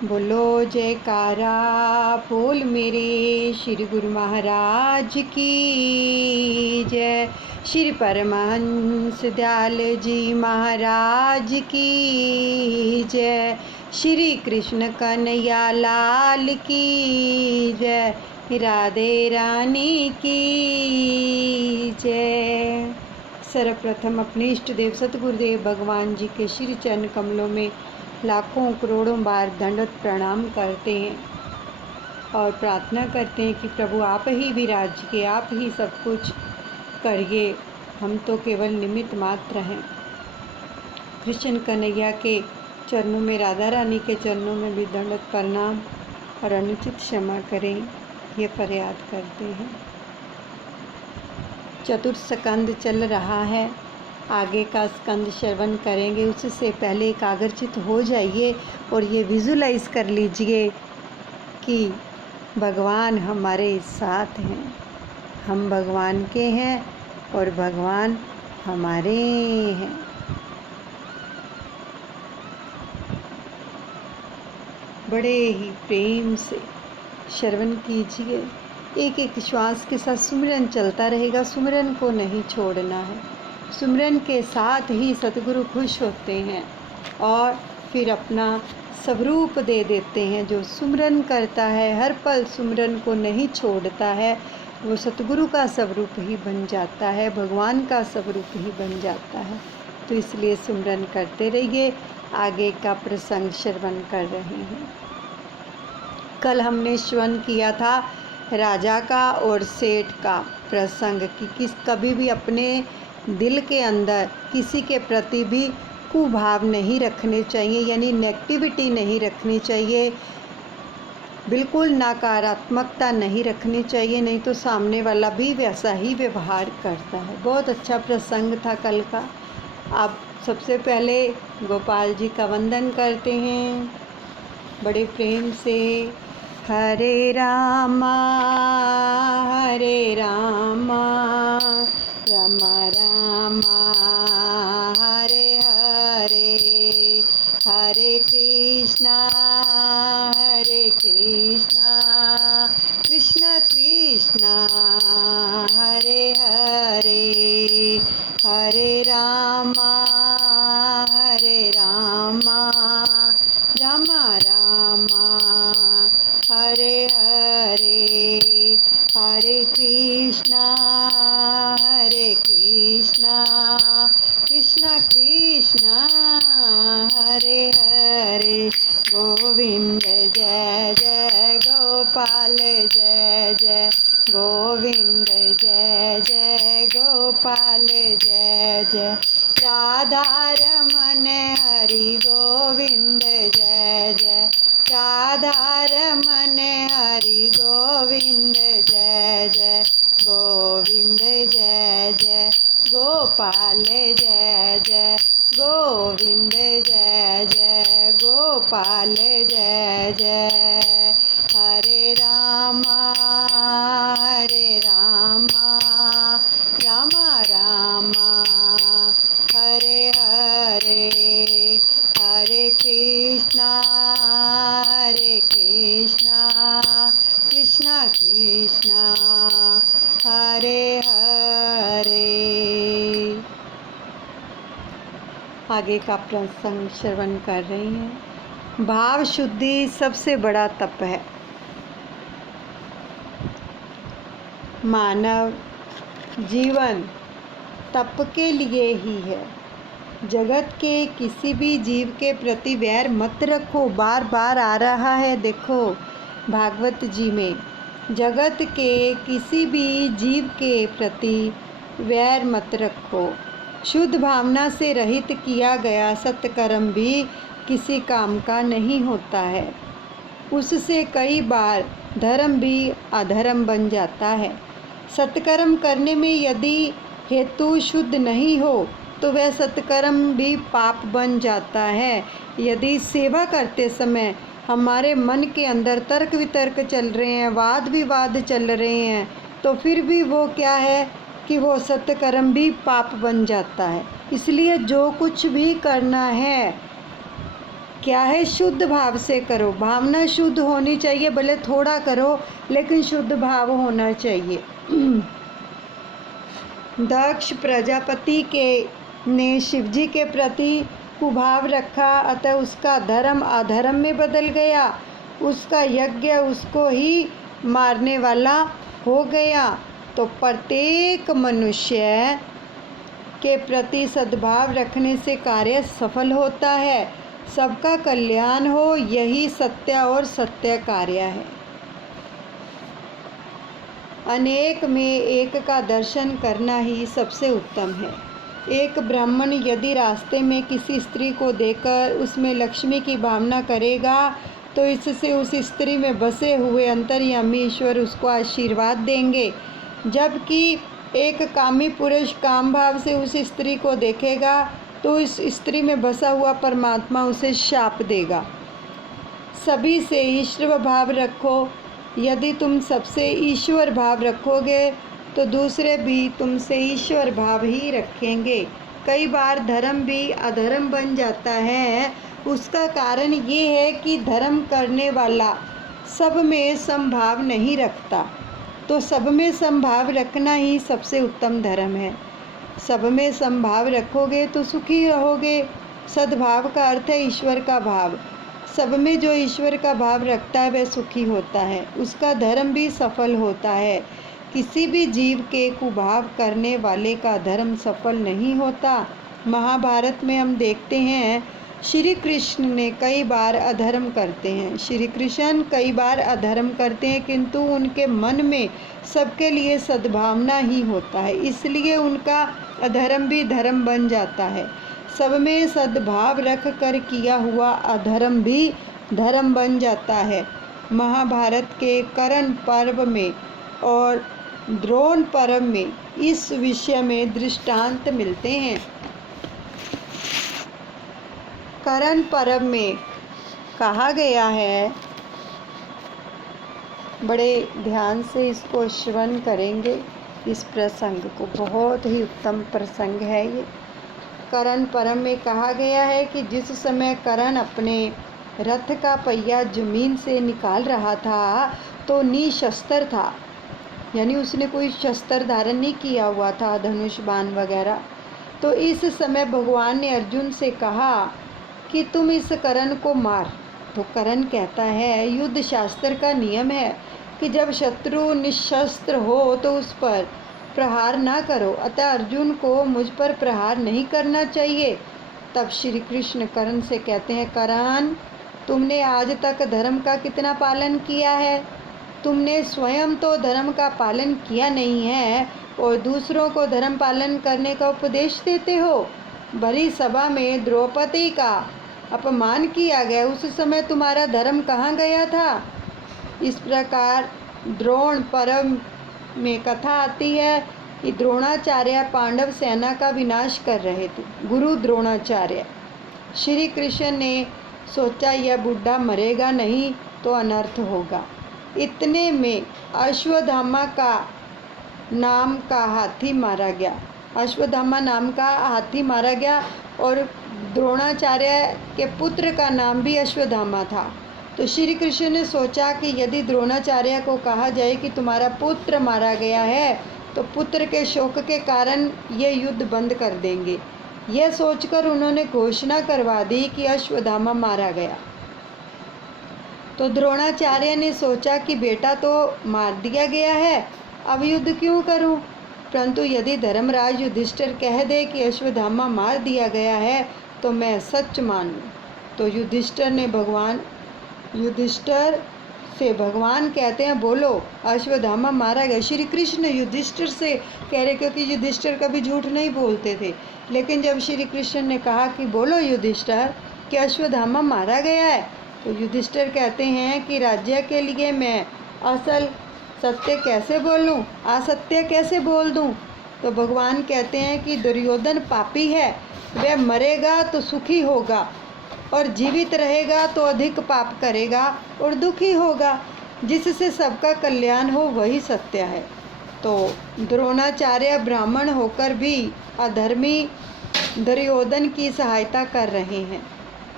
बोलो जयकारा बोल मेरे श्री गुरु महाराज की जय। श्री परमहंस दयाल जी महाराज की जय। श्री कृष्ण कन्हैया लाल की जय। राधे रानी की जय। सर्वप्रथम अपने इष्ट देव सतगुरुदेव भगवान जी के श्री चरण कमलों में लाखों करोड़ों बार दंडवत प्रणाम करते हैं और प्रार्थना करते हैं कि प्रभु आप ही विराजिए, आप ही सब कुछ करिए, हम तो केवल निमित्त मात्र हैं। कृष्ण कन्हैया के चरणों में, राधा रानी के चरणों में भी दंडवत प्रणाम और अनुचित क्षमा करें, ये फरियाद करते हैं। चतुर्थ स्कंद चल रहा है, आगे का स्कंद श्रवण करेंगे। उससे पहले एकाग्रचित हो जाइए और ये विजुलाइज कर लीजिए कि भगवान हमारे साथ हैं, हम भगवान के हैं और भगवान हमारे हैं। बड़े ही प्रेम से श्रवण कीजिए। एक एक श्वास के साथ सुमिरन चलता रहेगा, सुमिरन को नहीं छोड़ना है। सुमिरन के साथ ही सतगुरु खुश होते हैं और फिर अपना स्वरूप दे देते हैं। जो सुमिरन करता है, हर पल सुमिरन को नहीं छोड़ता है, वो सतगुरु का स्वरूप ही बन जाता है, भगवान का स्वरूप ही बन जाता है। तो इसलिए सुमिरन करते रहिए। आगे का प्रसंग श्रवण कर रहे हैं। कल हमने श्रवण किया था राजा का और सेठ का प्रसंग कि कभी भी अपने दिल के अंदर किसी के प्रति भी कुभाव नहीं रखने चाहिए, यानी नेगेटिविटी नहीं रखनी चाहिए, बिल्कुल नकारात्मकता नहीं रखनी चाहिए, नहीं तो सामने वाला भी वैसा ही व्यवहार करता है। बहुत अच्छा प्रसंग था कल का। अब सबसे पहले गोपाल जी का वंदन करते हैं बड़े प्रेम से। हरे रामा रामा रामा हरे हरे, हरे कृष्णा कृष्ण कृष्णा हरे हरे, हरे रामा रामा रामा हरे हरे, हरे कृष्णा कृष्ण कृष्ण हरे हरे। गोविंद जय जय गोपाल जय जय, गोविंद जय जय गोपाल जय जय। राधा रमन हरि गोविंद जय जय, राधा रमन हरि गोविंद जय जय, गोविंद जय जय गोपाल जय जय, गोविंद जय जय गोपाल जय जय। हरे रामा रामा रामा हरे हरे, हरे कृष्णा कृष्ण कृष्ण हरे हरे। आगे का प्रसंग श्रवण कर रहे हैं। भाव शुद्धि सबसे बड़ा तप है। मानव जीवन तप के लिए ही है। जगत के किसी भी जीव के प्रति वैर मत रखो। बार बार आ रहा है, देखो भागवत जी में, जगत के किसी भी जीव के प्रति वैर मत रखो। शुद्ध भावना से रहित किया गया सत्कर्म भी किसी काम का नहीं होता है। उससे कई बार धर्म भी अधर्म बन जाता है। सत्कर्म करने में यदि हेतु शुद्ध नहीं हो तो वह सत्कर्म भी पाप बन जाता है। यदि सेवा करते समय हमारे मन के अंदर तर्क वितर्क चल रहे हैं, वाद विवाद चल रहे हैं, तो फिर भी वो क्या है कि वो सत्कर्म भी पाप बन जाता है। इसलिए जो कुछ भी करना है क्या है, शुद्ध भाव से करो। भावना शुद्ध होनी चाहिए, भले थोड़ा करो लेकिन शुद्ध भाव होना चाहिए। दक्ष प्रजापति ने शिवजी के प्रति कुभाव रखा, अतः उसका धर्म अधर्म में बदल गया, उसका यज्ञ उसको ही मारने वाला हो गया। तो प्रत्येक मनुष्य के प्रति सद्भाव रखने से कार्य सफल होता है, सबका कल्याण हो, यही सत्य और सत्य कार्य है। अनेक में एक का दर्शन करना ही सबसे उत्तम है। एक ब्राह्मण यदि रास्ते में किसी स्त्री को देखकर उसमें लक्ष्मी की भावना करेगा तो इससे उस स्त्री में बसे हुए अंतर्यामी ईश्वर उसको आशीर्वाद देंगे, जबकि एक कामी पुरुष काम भाव से उस स्त्री को देखेगा तो इस स्त्री में बसा हुआ परमात्मा उसे शाप देगा। सभी से ईश्वर भाव रखो। यदि तुम सबसे ईश्वर भाव रखोगे तो दूसरे भी तुमसे ईश्वर भाव ही रखेंगे। कई बार धर्म भी अधर्म बन जाता है, उसका कारण ये है कि धर्म करने वाला सब में समभाव नहीं रखता। तो सब में समभाव रखना ही सबसे उत्तम धर्म है। सब में समभाव रखोगे तो सुखी रहोगे। सद्भाव का अर्थ है ईश्वर का भाव। सब में जो ईश्वर का भाव रखता है वह सुखी होता है, उसका धर्म भी सफल होता है। किसी भी जीव के कुभाव करने वाले का धर्म सफल नहीं होता। महाभारत में हम देखते हैं श्री कृष्ण ने कई बार अधर्म करते हैं, श्री कृष्ण कई बार अधर्म करते हैं, किंतु उनके मन में सबके लिए सद्भावना ही होता है, इसलिए उनका अधर्म भी धर्म बन जाता है। सब में सद्भाव रख कर किया हुआ अधर्म भी धर्म बन जाता है। महाभारत के कर्ण पर्व में और द्रोण पर्व में इस विषय में दृष्टांत मिलते हैं। कर्ण पर्व में कहा गया है, बड़े ध्यान से इसको श्रवण करेंगे इस प्रसंग को, बहुत ही उत्तम प्रसंग है ये। कर्ण पर्व में कहा गया है कि जिस समय कर्ण अपने रथ का पहिया जमीन से निकाल रहा था तो निशस्त्र था, यानी उसने कोई शस्त्र धारण नहीं किया हुआ था, धनुष बाण वगैरह। तो इस समय भगवान ने अर्जुन से कहा कि तुम इस कर्ण को मार। तो कर्ण कहता है, युद्ध शास्त्र का नियम है कि जब शत्रु निशस्त्र हो तो उस पर प्रहार ना करो, अतः अर्जुन को मुझ पर प्रहार नहीं करना चाहिए। तब श्री कृष्ण कर्ण से कहते हैं, कर्ण तुमने आज तक धर्म का कितना पालन किया है? तुमने स्वयं तो धर्म का पालन किया नहीं है और दूसरों को धर्म पालन करने का उपदेश देते हो। भरी सभा में द्रौपदी का अपमान किया गया, उस समय तुम्हारा धर्म कहाँ गया था? इस प्रकार द्रोण पर्व में कथा आती है कि द्रोणाचार्य पांडव सेना का विनाश कर रहे थे। गुरु द्रोणाचार्य, श्री कृष्ण ने सोचा यह बुढ़ा मरेगा नहीं तो अनर्थ होगा। इतने में अश्वत्थामा का नाम का हाथी मारा गया, अश्वत्थामा नाम का हाथी मारा गया और द्रोणाचार्य के पुत्र का नाम भी अश्वत्थामा था। तो श्री कृष्ण ने सोचा कि यदि द्रोणाचार्य को कहा जाए कि तुम्हारा पुत्र मारा गया है तो पुत्र के शोक के कारण ये युद्ध बंद कर देंगे। यह सोचकर उन्होंने घोषणा करवा दी कि अश्वत्थामा मारा गया। तो द्रोणाचार्य ने सोचा कि बेटा तो मार दिया गया है, अब युद्ध क्यों करूं? परंतु यदि धर्मराज युधिष्ठिर कह दे कि अश्वत्थामा मार दिया गया है तो मैं सच मान लूँ। तो युधिष्ठिर से भगवान कहते हैं, बोलो अश्वत्थामा मारा गया। श्री कृष्ण युधिष्ठिर से कह रहे, क्योंकि युधिष्ठिर कभी झूठ नहीं बोलते थे। लेकिन जब श्री कृष्ण ने कहा कि बोलो युधिष्ठिर कि अश्वत्थामा मारा गया है, तो युधिष्ठिर कहते हैं कि राज्य के लिए मैं असल सत्य कैसे बोलूं, असत्य कैसे बोल दूं? तो भगवान कहते हैं कि दुर्योधन पापी है, वह मरेगा तो सुखी होगा और जीवित रहेगा तो अधिक पाप करेगा और दुखी होगा। जिससे सबका कल्याण हो वही सत्य है। तो द्रोणाचार्य ब्राह्मण होकर भी अधर्मी दुर्योधन की सहायता कर रहे हैं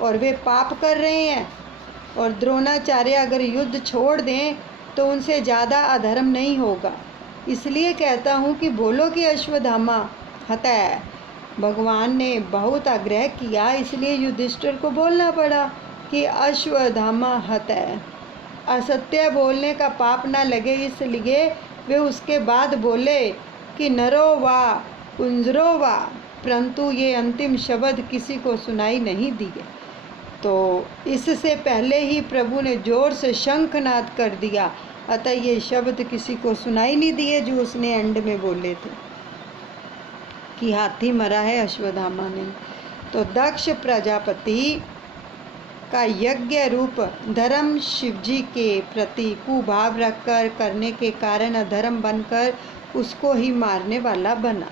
और वे पाप कर रहे हैं, और द्रोणाचार्य अगर युद्ध छोड़ दें तो उनसे ज़्यादा अधर्म नहीं होगा। इसलिए कहता हूँ कि बोलो कि अश्वत्थामा हतः। भगवान ने बहुत आग्रह किया, इसलिए युधिष्ठिर को बोलना पड़ा कि अश्वत्थामा हतः। असत्य बोलने का पाप ना लगे, इसलिए वे उसके बाद बोले कि नरो वा कुंजरो वा, परंतु ये अंतिम शब्द किसी को सुनाई नहीं दिए। तो इससे पहले ही प्रभु ने जोर से शंखनाद कर दिया, अतः ये शब्द किसी को सुनाई नहीं दिए जो उसने एंड में बोले थे कि हाथी मरा है अश्वत्थामा ने। तो दक्ष प्रजापति का यज्ञ रूप धर्म शिवजी के प्रति कुभाव रखकर करने के कारण अधर्म बनकर उसको ही मारने वाला बना।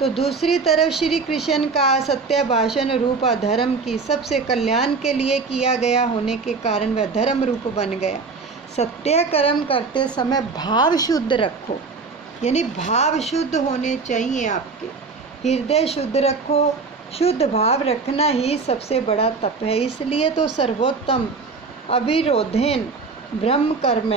तो दूसरी तरफ श्री कृष्ण का सत्य भाषण रूप अधर्म की सबसे कल्याण के लिए किया गया होने के कारण वह धर्म रूप बन गया। सत्य कर्म करते समय भाव शुद्ध रखो, यानी भाव शुद्ध होने चाहिए आपके, हृदय शुद्ध रखो। शुद्ध भाव रखना ही सबसे बड़ा तप है। इसलिए तो सर्वोत्तम अविरोधेन ब्रह्म कर्म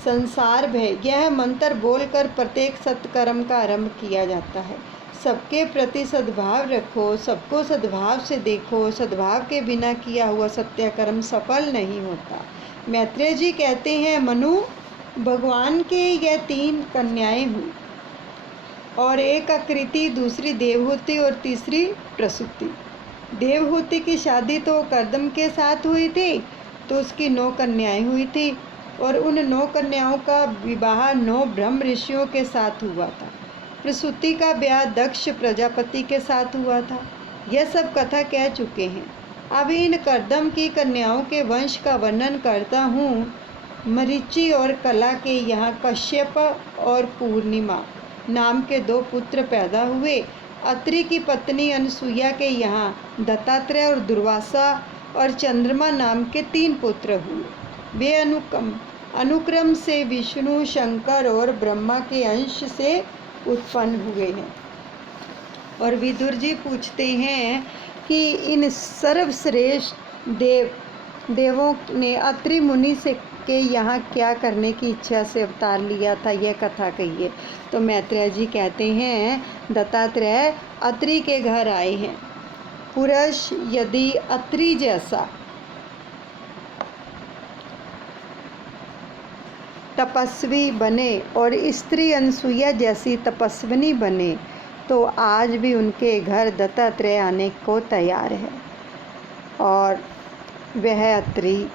संसार भय यह मंत्र बोलकर प्रत्येक सत्कर्म का आरंभ किया जाता है। सबके प्रति सद्भाव रखो, सबको सद्भाव से देखो। सद्भाव के बिना किया हुआ सत्य कर्म सफल नहीं होता। मैत्रेय जी कहते हैं, मनु भगवान के यह 3 कन्याएं हुई, और एक आकृति, दूसरी देवहूति और तीसरी प्रसूति। देवहूति की शादी तो कर्दम के साथ हुई थी, तो उसकी 9 कन्याएं हुई थी, और उन 9 कन्याओं का विवाह 9 ब्रह्म ऋषियों के साथ हुआ था। प्रसूति का ब्याह दक्ष प्रजापति के साथ हुआ था। यह सब कथा कह चुके हैं। अब इन कर्दम की कन्याओं के वंश का वर्णन करता हूँ। मरीचि और कला के यहाँ कश्यप और पूर्णिमा नाम के 2 पुत्र पैदा हुए। अत्रि की पत्नी अनसुईया के यहाँ दत्तात्रेय और दुर्वासा और चंद्रमा नाम के 3 पुत्र हुए। वे अनुक्रम से विष्णु, शंकर और ब्रह्मा के अंश से उत्पन्न हुए हैं। और विदुर जी पूछते हैं कि इन सर्वश्रेष्ठ देवों ने अत्रि मुनि से के यहाँ क्या करने की इच्छा से अवतार लिया था, यह कथा कहिए। तो मैत्रेय जी कहते हैं, दत्तात्रेय अत्रि के घर आए हैं। पुरुष यदि अत्रि जैसा तपस्वी बने और स्त्री अनसुईया जैसी तपस्विनी बने, तो आज भी उनके घर दत्तात्रेय आने को तैयार है। और वह अत्रि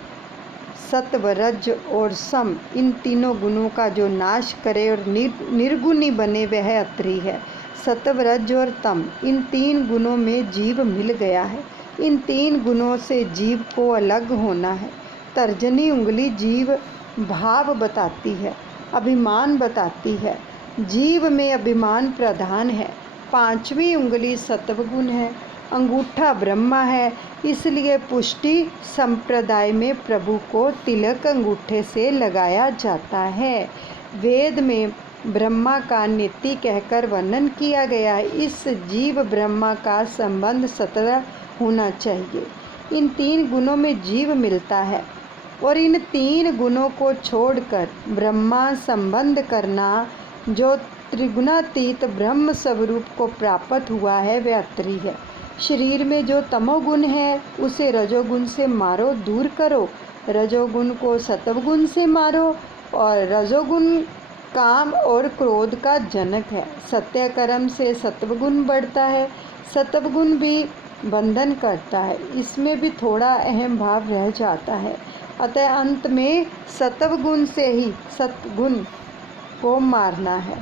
सत्व, रज और सम इन तीनों गुणों का जो नाश करे और निर्गुणी बने, वह अत्रि है। सत्व, रज और तम इन 3 गुणों में जीव मिल गया है। इन 3 गुणों से जीव को अलग होना है। तर्जनी उंगली जीव भाव बताती है, अभिमान बताती है। जीव में अभिमान प्रधान है। 5वीं उंगली सत्वगुण है। अंगूठा ब्रह्मा है। इसलिए पुष्टि संप्रदाय में प्रभु को तिलक अंगूठे से लगाया जाता है। वेद में ब्रह्मा का नित्य कहकर वर्णन किया गया है। इस जीव ब्रह्मा का संबंध सतत होना चाहिए। इन 3 गुणों में जीव मिलता है, और इन 3 गुणों को छोड़कर ब्रह्मा संबंध करना, जो त्रिगुणातीत ब्रह्म स्वरूप को प्राप्त हुआ है, वह अत्रि है। शरीर में जो तमोगुण है उसे रजोगुण से मारो, दूर करो। रजोगुण को सत्वगुण से मारो, और रजोगुण काम और क्रोध का जनक है। सत्य कर्म से सत्वगुण बढ़ता है। सत्वगुण भी बंधन करता है, इसमें भी थोड़ा अहम भाव रह जाता है। अतः अंत में सत्वगुण से ही सत्गुण को मारना है।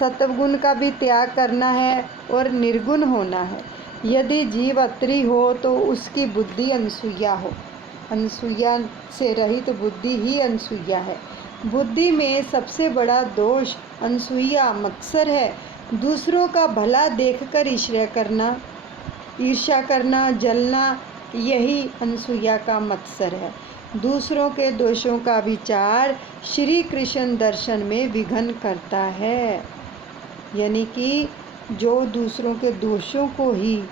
सत्वगुण का भी त्याग करना है और निर्गुण होना है। यदि जीव अत्रि हो तो उसकी बुद्धि अनसुईया हो। अनसुईया से रहित बुद्धि ही अनसुईया है। बुद्धि में सबसे बड़ा दोष अनसुईया मत्सर है। दूसरों का भला देखकर ईर्ष्या करना, जलना, यही अनसुईया का मत्सर है। दूसरों के दोषों का विचार श्री कृष्ण दर्शन में विघ्न करता है। यानी कि जो दूसरों के दोषों को ही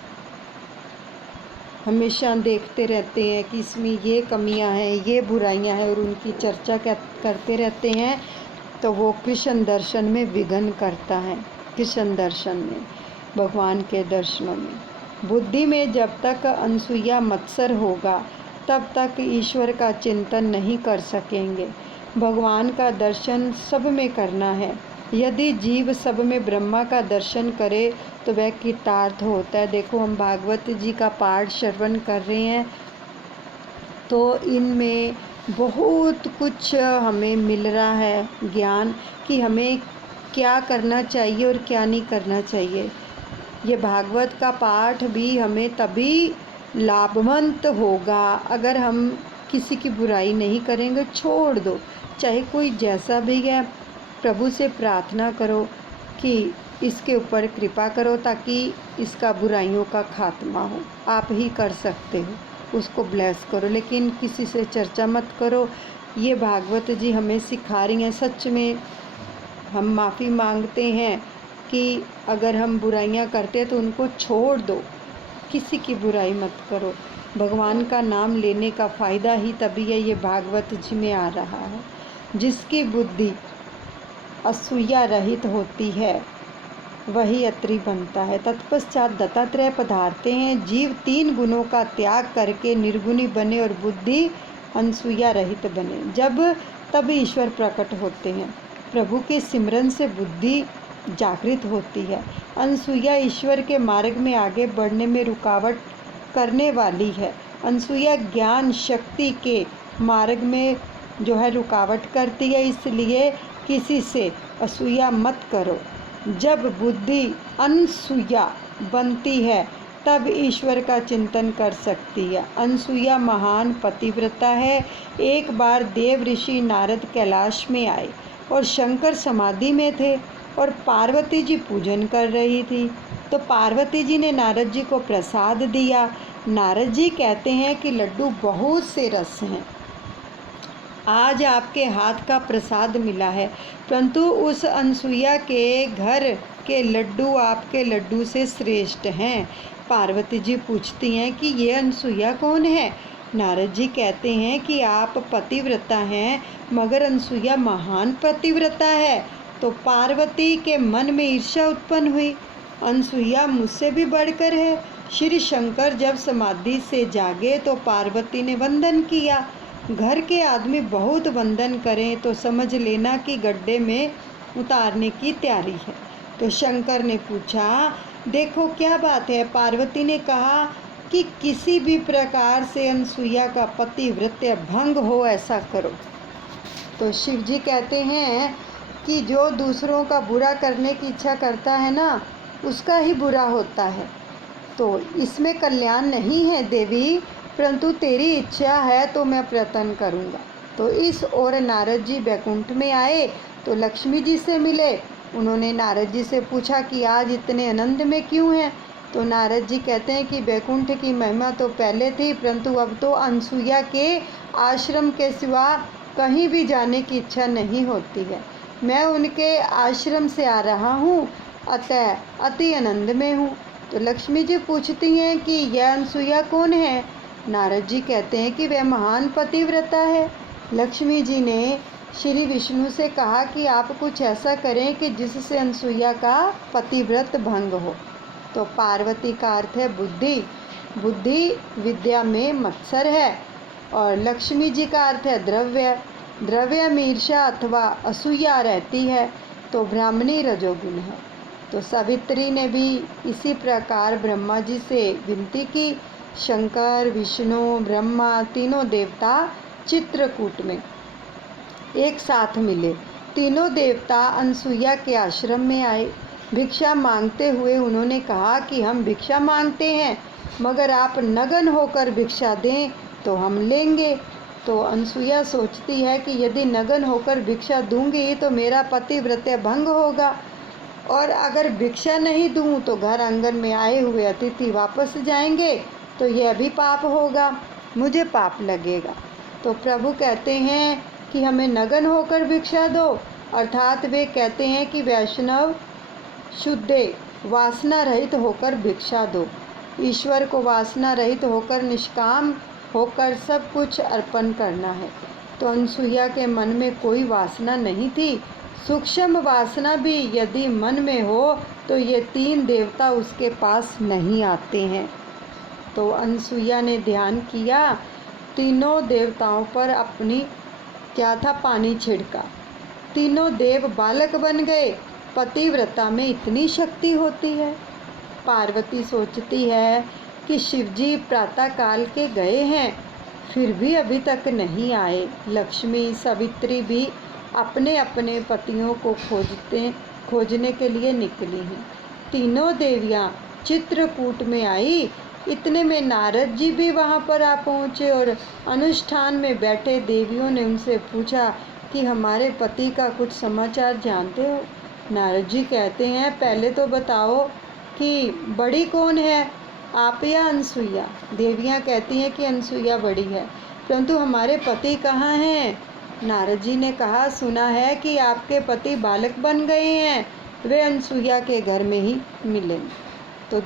हमेशा देखते रहते हैं कि इसमें ये कमियां हैं, ये बुराइयां हैं और उनकी चर्चा करते रहते हैं, तो वो कृष्ण दर्शन में विघ्न करता है। कृष्ण दर्शन में, भगवान के दर्शनों में, बुद्धि में जब तक अनसूया मत्सर होगा तब तक ईश्वर का चिंतन नहीं कर सकेंगे। भगवान का दर्शन सब में करना है। यदि जीव सब में ब्रह्मा का दर्शन करे तो वह कृतार्थ होता है। देखो, हम भागवत जी का पाठ श्रवण कर रहे हैं तो इनमें बहुत कुछ हमें मिल रहा है ज्ञान कि हमें क्या करना चाहिए और क्या नहीं करना चाहिए। ये भागवत का पाठ भी हमें तभी लाभवंत होगा अगर हम किसी की बुराई नहीं करेंगे। छोड़ दो, चाहे कोई जैसा भी है, प्रभु से प्रार्थना करो कि इसके ऊपर कृपा करो ताकि इसका बुराइयों का खात्मा हो। आप ही कर सकते हो, उसको ब्लेस करो, लेकिन किसी से चर्चा मत करो। ये भागवत जी हमें सिखा रही हैं। सच में हम माफ़ी मांगते हैं कि अगर हम बुराइयां करते हैं तो उनको छोड़ दो, किसी की बुराई मत करो। भगवान का नाम लेने का फ़ायदा ही तभी है, ये भागवत जी में आ रहा है। जिसकी बुद्धि असूया रहित होती है वही अत्रि बनता है। तत्पश्चात दत्तात्रेय पधारते हैं, जीव 3 गुणों का त्याग करके निर्गुणी बने और बुद्धि अनसूया रहित बने। तब ईश्वर प्रकट होते हैं। प्रभु के सिमरन से बुद्धि जागृत होती है। अनसूया ईश्वर के मार्ग में आगे बढ़ने में रुकावट करने वाली है। अनसूया ज्ञान शक्ति के मार्ग में जो है रुकावट करती है, इसलिए किसी से असूया मत करो। जब बुद्धि अनसूया बनती है तब ईश्वर का चिंतन कर सकती है। अनसूया महान पतिव्रता है। एक बार देव ऋषि नारद कैलाश में आए और शंकर समाधि में थे और पार्वती जी पूजन कर रही थी। तो पार्वती जी ने नारद जी को प्रसाद दिया। नारद जी कहते हैं कि लड्डू बहुत से रस हैं, आज आपके हाथ का प्रसाद मिला है, परंतु उस अनसूया के घर के लड्डू आपके लड्डू से श्रेष्ठ हैं। पार्वती जी पूछती हैं कि ये अनसूया कौन है। नारद जी कहते हैं कि आप पतिव्रता हैं, मगर अनसूया महान पतिव्रता है। तो पार्वती के मन में ईर्ष्या उत्पन्न हुई, अनसूया मुझसे भी बढ़कर है। श्री शंकर जब समाधि से जागे तो पार्वती ने वंदन किया। घर के आदमी बहुत वंदन करें तो समझ लेना कि गड्ढे में उतारने की तैयारी है। तो शंकर ने पूछा, देखो क्या बात है। पार्वती ने कहा कि किसी भी प्रकार से अनसूया का पतिव्रत्य भंग हो, ऐसा करो। तो शिव जी कहते हैं कि जो दूसरों का बुरा करने की इच्छा करता है ना, उसका ही बुरा होता है। तो इसमें कल्याण नहीं है देवी, परंतु तेरी इच्छा है तो मैं प्रयत्न करूँगा। तो इस ओर नारद जी बैकुंठ में आए तो लक्ष्मी जी से मिले। उन्होंने नारद जी से पूछा कि आज इतने आनंद में क्यों हैं। तो नारद जी कहते हैं कि बैकुंठ की महिमा तो पहले थी, परंतु अब तो अनसूया के आश्रम के सिवा कहीं भी जाने की इच्छा नहीं होती है। मैं उनके आश्रम से आ रहा हूँ, अतः अति आनंद में हूँ। तो लक्ष्मी जी पूछती हैं कि यह अनसूया कौन है। नारद जी कहते हैं कि वह महान पतिव्रता है। लक्ष्मी जी ने श्री विष्णु से कहा कि आप कुछ ऐसा करें कि जिससे अनसूया का पतिव्रत भंग हो। तो पार्वती का अर्थ है बुद्धि, बुद्धि विद्या में मत्सर है। और लक्ष्मी जी का अर्थ है द्रव्य, द्रव्य में ईर्ष्या अथवा असूया रहती है, तो ब्राह्मणी रजोगुण है। तो सावित्री ने भी इसी प्रकार ब्रह्मा जी से विनती की। शंकर, विष्णु, ब्रह्मा तीनों देवता चित्रकूट में एक साथ मिले। तीनों देवता अनसूया के आश्रम में आए। भिक्षा मांगते हुए उन्होंने कहा कि हम भिक्षा मांगते हैं, मगर आप नग्न होकर भिक्षा दें तो हम लेंगे। तो अनसूया सोचती है कि यदि नग्न होकर भिक्षा दूंगी तो मेरा पतिव्रत्य भंग होगा, और अगर भिक्षा नहीं दूं तो घर आंगन में आए हुए अतिथि वापस जाएंगे तो यह भी पाप होगा, मुझे पाप लगेगा। तो प्रभु कहते हैं कि हमें नग्न होकर भिक्षा दो, अर्थात वे कहते हैं कि वैष्णव शुद्धे वासना रहित होकर भिक्षा दो। ईश्वर को वासना रहित होकर निष्काम होकर सब कुछ अर्पण करना है। तो अनसुईया के मन में कोई वासना नहीं थी। सूक्ष्म वासना भी यदि मन में हो तो ये 3 देवता उसके पास नहीं आते हैं। तो अनसुईया ने ध्यान किया, तीनों देवताओं पर अपनी क्या था, पानी छिड़का। तीनों देव बालक बन गए। पतिव्रता में इतनी शक्ति होती है। पार्वती सोचती है कि शिवजी प्रातःकाल के गए हैं, फिर भी अभी तक नहीं आए। लक्ष्मी सावित्री भी अपने अपने पतियों को खोजने के लिए निकली हैं। तीनों देवियाँ चित्रकूट में आई। इतने में नारद जी भी वहाँ पर आ पहुँचे और अनुष्ठान में बैठे देवियों ने उनसे पूछा कि हमारे पति का कुछ समाचार जानते हो। नारद जी कहते हैं, पहले तो बताओ कि बड़ी कौन है, आप या अनसुईया। देवियाँ कहती हैं कि अनसुईया बड़ी है, परंतु हमारे पति कहाँ हैं। नारद जी ने कहा, सुना है कि आपके पति बालक बन गए हैं, वे अनसुईया के घर में ही मिले। तो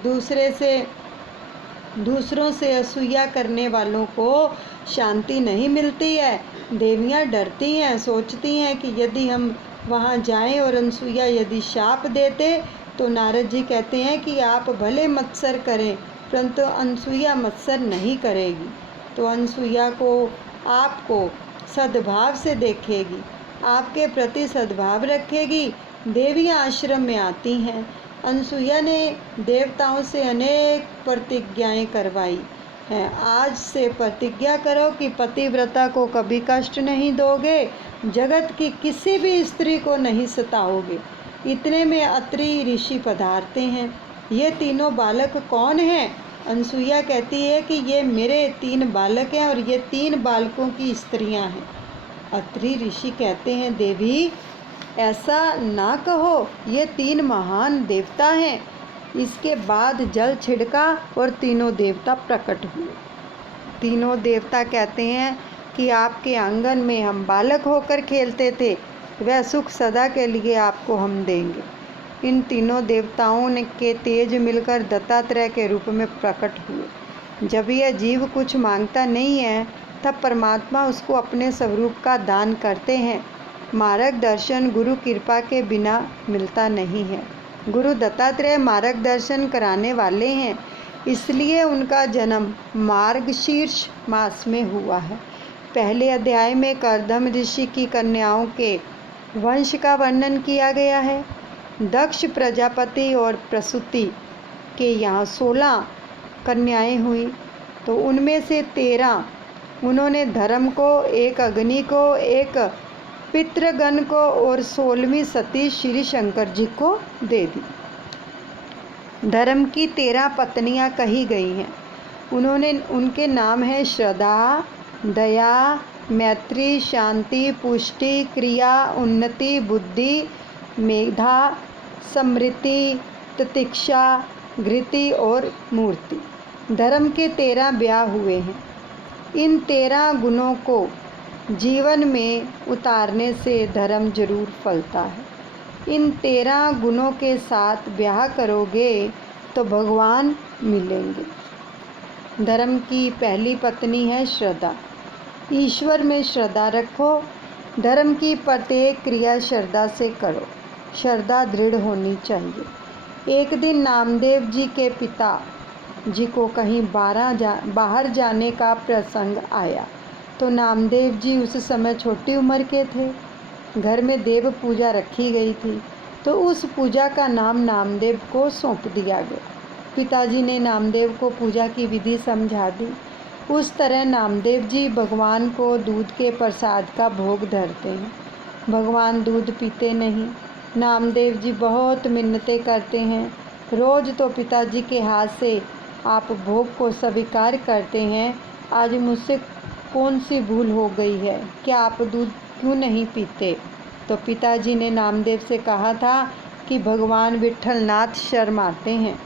दूसरों से असूया करने वालों को शांति नहीं मिलती है। देवियाँ डरती हैं, सोचती हैं कि यदि हम वहाँ जाएं और अनसुईया यदि शाप देते तो नारद जी कहते हैं कि आप भले मत्सर करें, परंतु अनसुईया मत्सर नहीं करेगी। तो अनसुईया को आपको सद्भाव से देखेगी, आपके प्रति सद्भाव रखेगी। देवियाँ आश्रम में आती हैं। अनसुईया ने देवताओं से अनेक प्रतिज्ञाएं करवाई हैं। आज से प्रतिज्ञा करो कि पतिव्रता को कभी कष्ट नहीं दोगे, जगत की किसी भी स्त्री को नहीं सताओगे। इतने में अत्रि ऋषि पधारते हैं। ये तीनों बालक कौन हैं? अनसुईया कहती है कि ये मेरे 3 बालक हैं और ये 3 बालकों की स्त्रियां हैं। अत्रि ऋषि कहते हैं, देवी ऐसा ना कहो, ये 3 महान देवता हैं। इसके बाद जल छिड़का और तीनों देवता प्रकट हुए। तीनों देवता कहते हैं कि आपके आंगन में हम बालक होकर खेलते थे, वह सुख सदा के लिए आपको हम देंगे। इन तीनों देवताओं के तेज मिलकर दत्तात्रेय के रूप में प्रकट हुए। जब यह जीव कुछ मांगता नहीं है तब परमात्मा उसको अपने स्वरूप का दान करते हैं। मार्गदर्शन गुरु कृपा के बिना मिलता नहीं है। गुरु दत्तात्रेय मार्गदर्शन कराने वाले हैं, इसलिए उनका जन्म मार्गशीर्ष मास में हुआ है। पहले अध्याय में कर्दम ऋषि की कन्याओं के वंश का वर्णन किया गया है। दक्ष प्रजापति और प्रसूति के यहाँ 16 कन्याएं हुई, तो उनमें से 13 उन्होंने धर्म को, एक अग्नि को, एक पितृगण को और 16वीं सती श्री शंकर जी को दे दी। धर्म की 13 पत्नियां कही गई हैं। उनके नाम हैं श्रद्धा, दया, मैत्री, शांति, पुष्टि, क्रिया, उन्नति, बुद्धि, मेधा, समृद्धि, तितिक्षा, घृति और मूर्ति। धर्म के 13 ब्याह हुए हैं। इन 13 गुणों को जीवन में उतारने से धर्म जरूर फलता है। इन 13 गुणों के साथ ब्याह करोगे तो भगवान मिलेंगे। धर्म की पहली पत्नी है श्रद्धा। ईश्वर में श्रद्धा रखो। धर्म की प्रत्येक क्रिया श्रद्धा से करो। श्रद्धा दृढ़ होनी चाहिए। एक दिन नामदेव जी के पिता जी को कहीं बाहर जाने का प्रसंग आया, तो नामदेव जी उस समय छोटी उम्र के थे। घर में देव पूजा रखी गई थी, तो उस पूजा का नाम नामदेव को सौंप दिया गया। पिताजी ने नामदेव को पूजा की विधि समझा दी। उस तरह नामदेव जी भगवान को दूध के प्रसाद का भोग धरते हैं। भगवान दूध पीते नहीं। नामदेव जी बहुत मिन्नतें करते हैं। रोज़ तो पिताजी के हाथ से आप भोग को स्वीकार करते हैं। आज मुझसे कौन सी भूल हो गई है, क्या आप दूध क्यों नहीं पीते? तो पिताजी ने नामदेव से कहा था कि भगवान विट्ठलनाथ शर्माते हैं,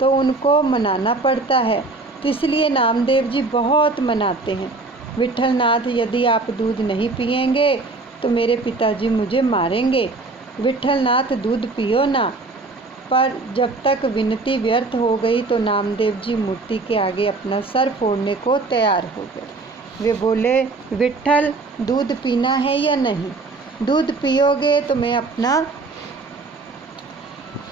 तो उनको मनाना पड़ता है। तो इसलिए नामदेव जी बहुत मनाते हैं। विट्ठलनाथ, यदि आप दूध नहीं पिएंगे तो मेरे पिताजी मुझे मारेंगे। विट्ठलनाथ दूध पियो ना। पर जब तक विनती व्यर्थ हो गई तो नामदेव जी मूर्ति के आगे अपना सर फोड़ने को तैयार हो गए। वे बोले, विट्ठल, दूध पीना है या नहीं? दूध पियोगे तो मैं अपना,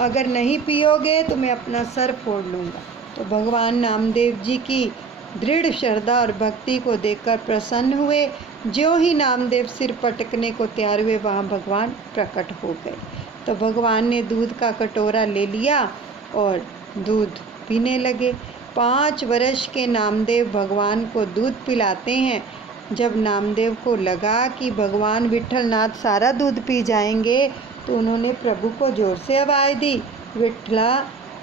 अगर नहीं पियोगे तो मैं अपना सर फोड़ लूँगा। तो भगवान नामदेव जी की दृढ़ श्रद्धा और भक्ति को देखकर प्रसन्न हुए। ज्यों ही नामदेव सिर पटकने को तैयार हुए, वहाँ भगवान प्रकट हो गए। तो भगवान ने दूध का कटोरा ले लिया और दूध पीने लगे। 5 वर्ष के नामदेव भगवान को दूध पिलाते हैं। जब नामदेव को लगा कि भगवान विट्ठलनाथ सारा दूध पी जाएंगे, तो उन्होंने प्रभु को जोर से आवाज़ दी, विट्ठला,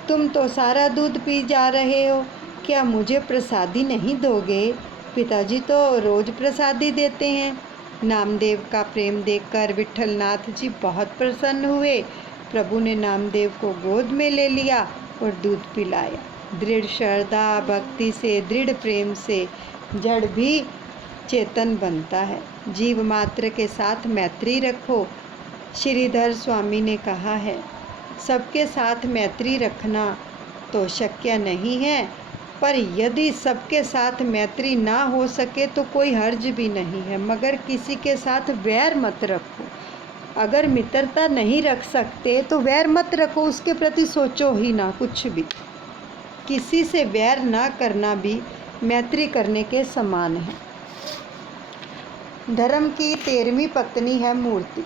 तुम तो सारा दूध पी जा रहे हो, क्या मुझे प्रसादी नहीं दोगे? पिताजी तो रोज़ प्रसादी देते हैं। नामदेव का प्रेम देखकर विट्ठलनाथ जी बहुत प्रसन्न हुए। प्रभु ने नामदेव को गोद में ले लिया और दूध पिलाया। दृढ़ श्रद्धा भक्ति से, दृढ़ प्रेम से जड़ भी चेतन बनता है। जीव मात्र के साथ मैत्री रखो। श्रीधर स्वामी ने कहा है, सबके साथ मैत्री रखना तो शक्य नहीं है, पर यदि सबके साथ मैत्री ना हो सके तो कोई हर्ज भी नहीं है, मगर किसी के साथ वैर मत रखो। अगर मित्रता नहीं रख सकते तो वैर मत रखो, उसके प्रति सोचो ही ना कुछ भी। किसी से वैर ना करना भी मैत्री करने के समान है। धर्म की 13वीं पत्नी है मूर्ति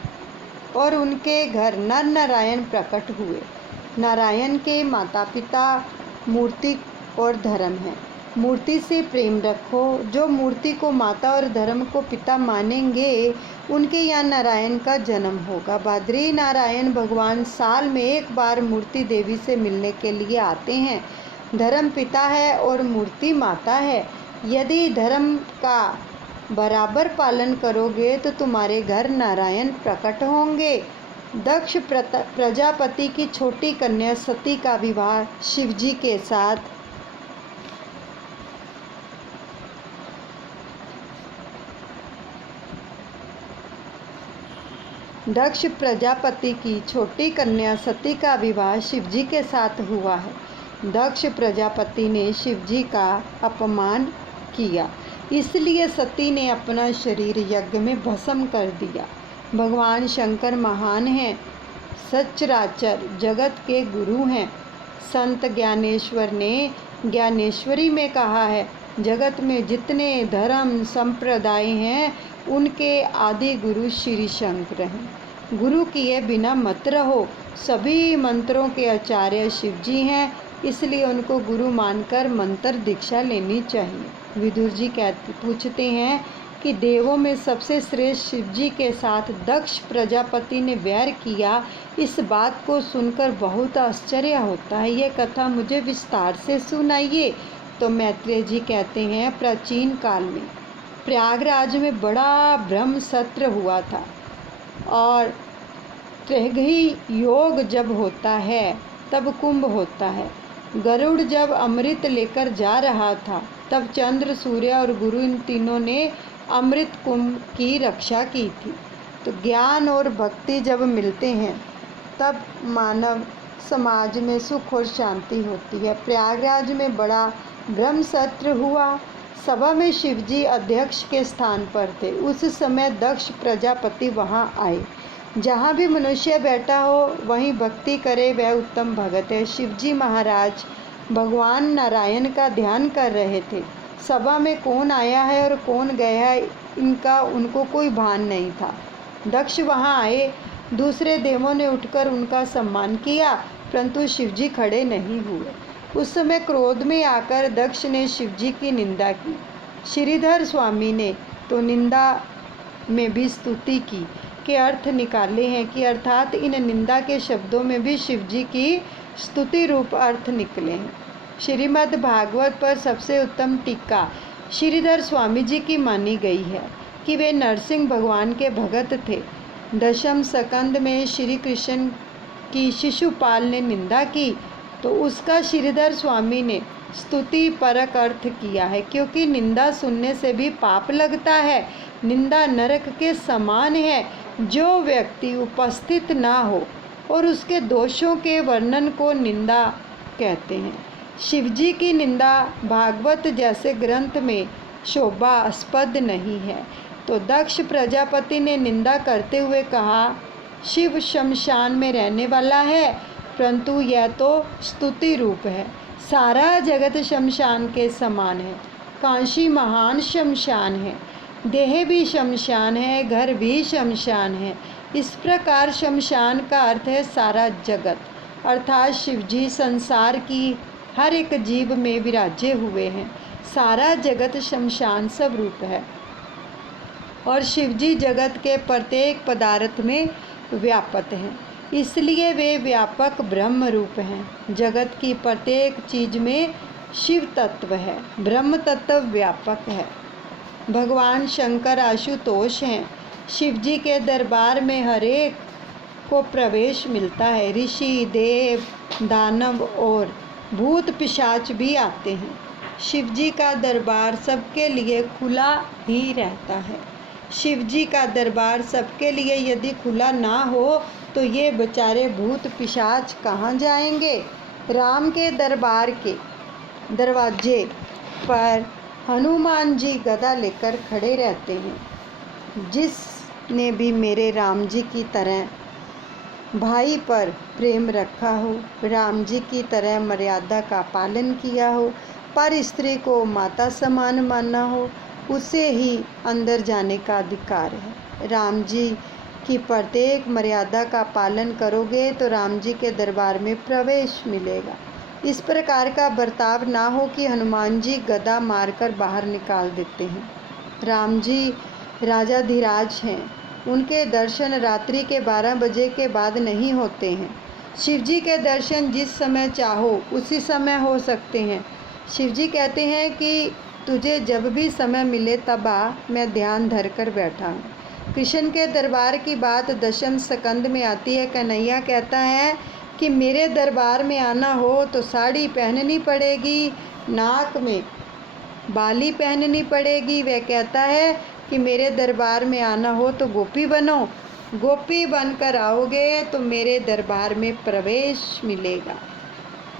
और उनके घर नर नारायण प्रकट हुए। नारायण के माता पिता मूर्ति और धर्म है। मूर्ति से प्रेम रखो। जो मूर्ति को माता और धर्म को पिता मानेंगे, उनके यहाँ नारायण का जन्म होगा। बद्री नारायण भगवान साल में एक बार मूर्ति देवी से मिलने के लिए आते हैं। धर्म पिता है और मूर्ति माता है। यदि धर्म का बराबर पालन करोगे तो तुम्हारे घर नारायण प्रकट होंगे। दक्ष प्रजापति की छोटी कन्या सती का विवाह शिवजी के साथ दक्ष प्रजापति की छोटी कन्या सती का विवाह शिवजी के साथ हुआ है। दक्ष प्रजापति ने शिवजी का अपमान किया, इसलिए सती ने अपना शरीर यज्ञ में भस्म कर दिया। भगवान शंकर महान हैं, सचराचर जगत के गुरु हैं। संत ज्ञानेश्वर ने ज्ञानेश्वरी में कहा है, जगत में जितने धर्म संप्रदाय हैं उनके आदि गुरु श्री शंकर हैं। गुरु किए बिना मत रहो। सभी मंत्रों के आचार्य शिवजी हैं, इसलिए उनको गुरु मानकर मंत्र दीक्षा लेनी चाहिए। विदुर जी पूछते हैं कि देवों में सबसे श्रेष्ठ शिवजी के साथ दक्ष प्रजापति ने वैर किया। इस बात को सुनकर बहुत आश्चर्य होता है। यह कथा मुझे विस्तार से सुनाइए। तो मैत्रेय जी कहते हैं, प्राचीन काल में प्रयागराज में बड़ा ब्रह्म सत्र हुआ था और त्रैगही योग जब होता है तब कुंभ होता है। गरुड़ जब अमृत लेकर जा रहा था तब चंद्र, सूर्य और गुरु इन तीनों ने अमृत कुंभ की रक्षा की थी। तो ज्ञान और भक्ति जब मिलते हैं तब मानव समाज में सुख और शांति होती है। प्रयागराज में बड़ा ब्रह्म सत्र हुआ। सभा में शिवजी अध्यक्ष के स्थान पर थे। उस समय दक्ष प्रजापति वहां आए। जहाँ भी मनुष्य बैठा हो वहीं भक्ति करे, वह उत्तम भगत है। शिवजी महाराज भगवान नारायण का ध्यान कर रहे थे। सभा में कौन आया है और कौन गया है इनका उनको कोई भान नहीं था। दक्ष वहाँ आए। दूसरे देवों ने उठकर उनका सम्मान किया, परंतु शिवजी खड़े नहीं हुए। उस समय क्रोध में आकर दक्ष ने शिवजी की निंदा की। श्रीधर स्वामी ने तो निंदा में भी स्तुति की के अर्थ निकाले हैं कि अर्थात इन निंदा के शब्दों में भी शिवजी की स्तुति रूप अर्थ निकले हैं। श्रीमद् भागवत पर सबसे उत्तम टीका श्रीधर स्वामी जी की मानी गई है कि वे नरसिंह भगवान के भगत थे। दशम स्कंद में श्री कृष्ण की शिशुपाल ने निंदा की तो उसका श्रीधर स्वामी ने स्तुति परक अर्थ किया है, क्योंकि निंदा सुनने से भी पाप लगता है। निंदा नरक के समान है। जो व्यक्ति उपस्थित ना हो और उसके दोषों के वर्णन को निंदा कहते हैं। शिवजी की निंदा भागवत जैसे ग्रंथ में शोभास्पद नहीं है। तो दक्ष प्रजापति ने निंदा करते हुए कहा, शिव शमशान में रहने वाला है, परंतु यह तो स्तुति रूप है। सारा जगत शमशान के समान है। काशी महान शमशान है, देह भी शमशान है, घर भी शमशान है। इस प्रकार शमशान का अर्थ है सारा जगत, अर्थात शिवजी संसार की हर एक जीव में विराजे हुए हैं। सारा जगत शमशान स्वरूप है और शिवजी जगत के प्रत्येक पदार्थ में व्यापक हैं, इसलिए वे व्यापक ब्रह्म रूप हैं। जगत की प्रत्येक चीज में शिव तत्व है, ब्रह्म तत्व व्यापक है। भगवान शंकर आशुतोष हैं। शिवजी के दरबार में हरेक को प्रवेश मिलता है। ऋषि, देव, दानव और भूत पिशाच भी आते हैं। शिवजी का दरबार सबके लिए खुला ही रहता है। शिवजी का दरबार सबके लिए यदि खुला ना हो तो ये बेचारे भूत पिशाच कहाँ जाएंगे। राम के दरबार के दरवाजे पर हनुमान जी गदा लेकर खड़े रहते हैं। जिसने भी मेरे राम जी की तरह भाई पर प्रेम रखा हो, राम जी की तरह मर्यादा का पालन किया हो, पर स्त्री को माता समान माना हो, उसे ही अंदर जाने का अधिकार है। राम जी की प्रत्येक मर्यादा का पालन करोगे तो राम जी के दरबार में प्रवेश मिलेगा। इस प्रकार का बर्ताव ना हो कि हनुमान जी गदा मारकर बाहर निकाल देते हैं। राम जी राजाधिराज हैं, उनके दर्शन रात्रि के 12 बजे के बाद नहीं होते हैं। शिवजी के दर्शन जिस समय चाहो उसी समय हो सकते हैं। शिवजी कहते हैं कि तुझे जब भी समय मिले तब आ, मैं ध्यान धर कर बैठा हूँ। कृष्ण के दरबार की बात दशम स्कंद में आती है। कन्हैया कहता है कि मेरे दरबार में आना हो तो साड़ी पहननी पड़ेगी, नाक में बाली पहननी पड़ेगी। वह कहता है कि मेरे दरबार में आना हो तो गोपी बनो, गोपी बनकर आओगे तो मेरे दरबार में प्रवेश मिलेगा।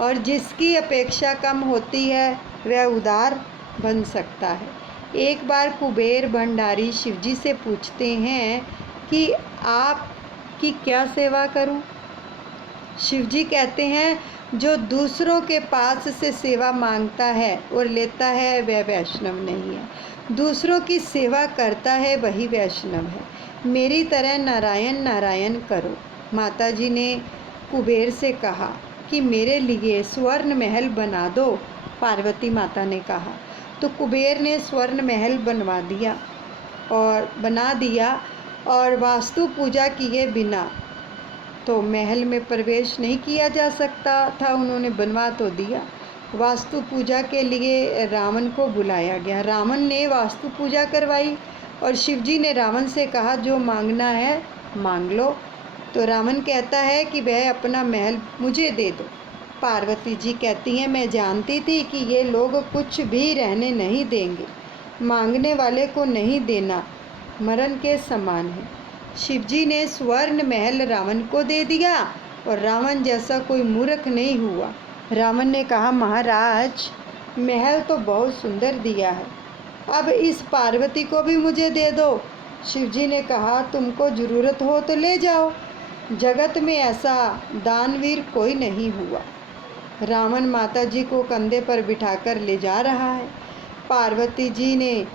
और जिसकी अपेक्षा कम होती है वह उदार बन सकता है। एक बार कुबेर भंडारी शिवजी से पूछते हैं कि आपकी क्या सेवा करूं? शिवजी कहते हैं, जो दूसरों के पास से सेवा मांगता है और लेता है वह वैष्णव नहीं है। दूसरों की सेवा करता है वही वैष्णव है। मेरी तरह नारायण नारायण करो। माताजी ने कुबेर से कहा कि मेरे लिए स्वर्ण महल बना दो। पार्वती माता ने कहा तो कुबेर ने स्वर्ण महल बना दिया और वास्तु पूजा किए बिना तो महल में प्रवेश नहीं किया जा सकता था। उन्होंने बनवा तो दिया। वास्तु पूजा के लिए रावण को बुलाया गया। रावण ने वास्तु पूजा करवाई और शिवजी ने रावण से कहा जो मांगना है मांग लो। तो रावण कहता है कि वह अपना महल मुझे दे दो। पार्वती जी कहती हैं, मैं जानती थी कि ये लोग कुछ भी रहने नहीं देंगे। मांगने वाले को नहीं देना मरण के समान है। शिवजी ने स्वर्ण महल रावण को दे दिया और रावण जैसा कोई मूर्ख नहीं हुआ। रावण ने कहा, महाराज महल तो बहुत सुंदर दिया है, अब इस पार्वती को भी मुझे दे दो। शिवजी ने कहा, तुमको ज़रूरत हो तो ले जाओ, जगत में ऐसा दानवीर कोई नहीं हुआ। रावण माता जी को कंधे पर बिठाकर ले जा रहा है। पार्वती जी ने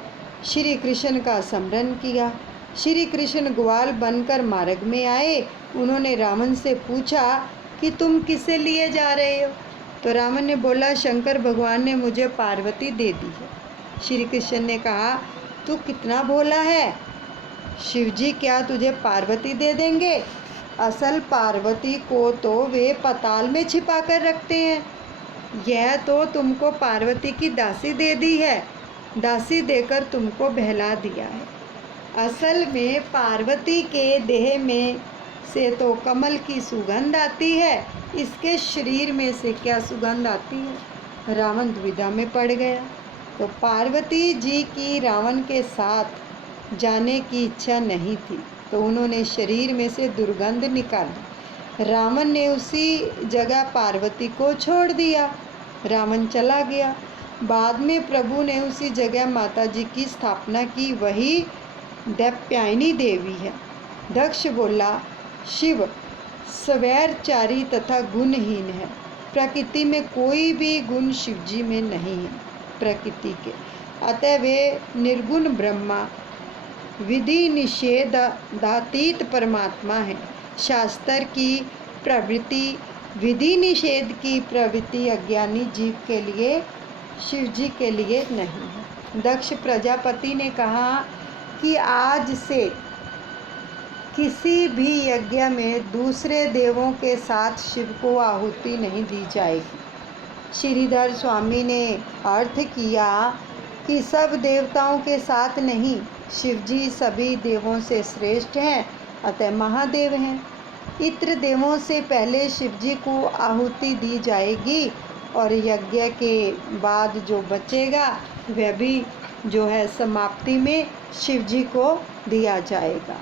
श्री कृष्ण का स्मरण किया। श्री कृष्ण ग्वाल बनकर मार्ग में आए। उन्होंने रावण से पूछा कि तुम किसे लिए जा रहे हो? तो रावण ने बोला, शंकर भगवान ने मुझे पार्वती दे दी है। श्री कृष्ण ने कहा, तू कितना भोला है, शिवजी क्या तुझे पार्वती दे देंगे? असल पार्वती को तो वे पाताल में छिपा कर रखते हैं। यह तो तुमको पार्वती की दासी दे दी है, दासी देकर तुमको बहला दिया है। असल में पार्वती के देह में से तो कमल की सुगंध आती है, इसके शरीर में से क्या सुगंध आती है? रावण दुविधा में पड़ गया। तो पार्वती जी की रावण के साथ जाने की इच्छा नहीं थी, तो उन्होंने शरीर में से दुर्गंध निकाली। रावण ने उसी जगह पार्वती को छोड़ दिया। रावण चला गया। बाद में प्रभु ने उसी जगह माता जी की स्थापना की, वही दैत्यायनी देवी है। दक्ष बोला, शिव स्वैरचारी तथा गुणहीन है। प्रकृति में कोई भी गुण शिव जी में नहीं है प्रकृति के, अतः वे निर्गुण ब्रह्मा विधि निषेधातीत परमात्मा है। शास्त्र की प्रवृत्ति, विधि निषेध की प्रवृत्ति अज्ञानी जीव के लिए, शिव जी के लिए नहीं है। दक्ष प्रजापति ने कहा कि आज से किसी भी यज्ञ में दूसरे देवों के साथ शिव को आहुति नहीं दी जाएगी। श्रीधर स्वामी ने अर्थ किया कि सब देवताओं के साथ नहीं, शिव जी सभी देवों से श्रेष्ठ हैं, अतः महादेव हैं। इत्र देवों से पहले शिव जी को आहुति दी जाएगी और यज्ञ के बाद जो बचेगा वह भी जो है समाप्ति में शिव जी को दिया जाएगा।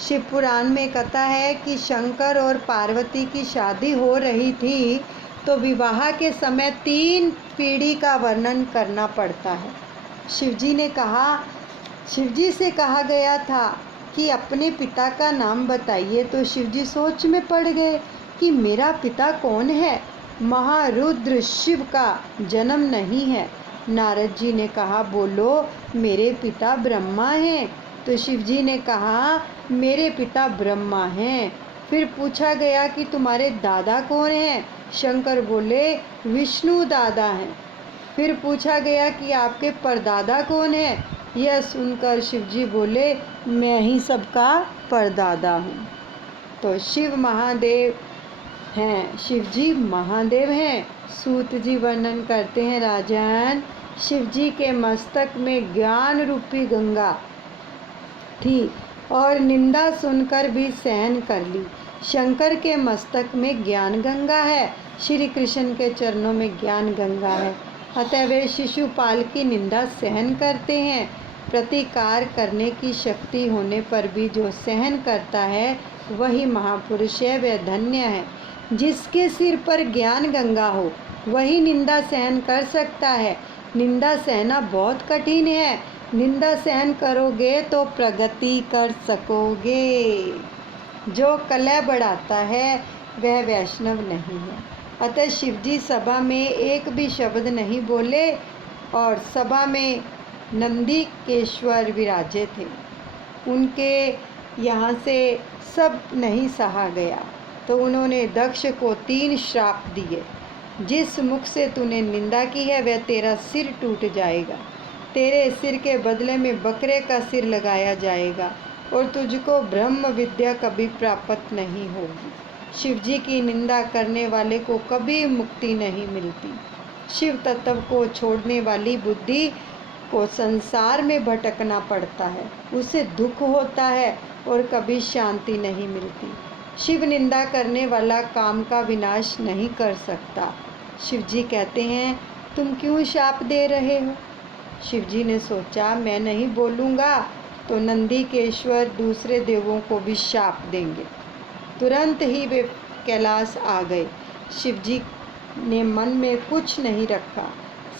शिव पुराण में कथा है कि शंकर और पार्वती की शादी हो रही थी तो विवाह के समय 3 पीढ़ी का वर्णन करना पड़ता है। शिव जी से कहा गया था कि अपने पिता का नाम बताइए, तो शिव जी सोच में पड़ गए कि मेरा पिता कौन है। महारुद्र शिव का जन्म नहीं है। नारद जी ने कहा, बोलो मेरे पिता ब्रह्मा हैं। तो शिव जी ने कहा, मेरे पिता ब्रह्मा हैं। फिर पूछा गया कि तुम्हारे दादा कौन हैं। शंकर बोले, विष्णु दादा हैं। फिर पूछा गया कि आपके परदादा कौन है। यह सुनकर शिव जी बोले, मैं ही सबका परदादा हूँ। तो शिव महादेव हैं, शिव जी महादेव हैं। सूत जी वर्णन करते हैं, राजन, शिव जी के मस्तक में ज्ञान रूपी गंगा थी और निंदा सुनकर भी सहन कर ली। शंकर के मस्तक में ज्ञान गंगा है, श्री कृष्ण के चरणों में ज्ञान गंगा है, अतः वे शिशुपाल की निंदा सहन करते हैं। प्रतिकार करने की शक्ति होने पर भी जो सहन करता है वही महापुरुष है, वह धन्य है। जिसके सिर पर ज्ञान गंगा हो वही निंदा सहन कर सकता है। निंदा सहना बहुत कठिन है। निंदा सहन करोगे तो प्रगति कर सकोगे। जो कलह बढ़ाता है वह वैष्णव नहीं है। अतः शिवजी सभा में एक भी शब्द नहीं बोले और सभा में नंदीकेश्वर विराजे थे। उनके यहाँ से सब नहीं सहा गया तो उन्होंने दक्ष को 3 श्राप दिए। जिस मुख से तूने निंदा की है वह तेरा सिर टूट जाएगा, तेरे सिर के बदले में बकरे का सिर लगाया जाएगा और तुझको ब्रह्म विद्या कभी प्राप्त नहीं होगी। शिवजी की निंदा करने वाले को कभी मुक्ति नहीं मिलती। शिव तत्व को छोड़ने वाली बुद्धि को संसार में भटकना पड़ता है, उसे दुख होता है और कभी शांति नहीं मिलती। शिव निंदा करने वाला काम का विनाश नहीं कर सकता। शिवजी कहते हैं, तुम क्यों शाप दे रहे हो? शिवजी ने सोचा, मैं नहीं बोलूँगा तो नंदीकेश्वर दूसरे देवों को भी शाप देंगे। तुरंत ही वे कैलाश आ गए। शिवजी ने मन में कुछ नहीं रखा,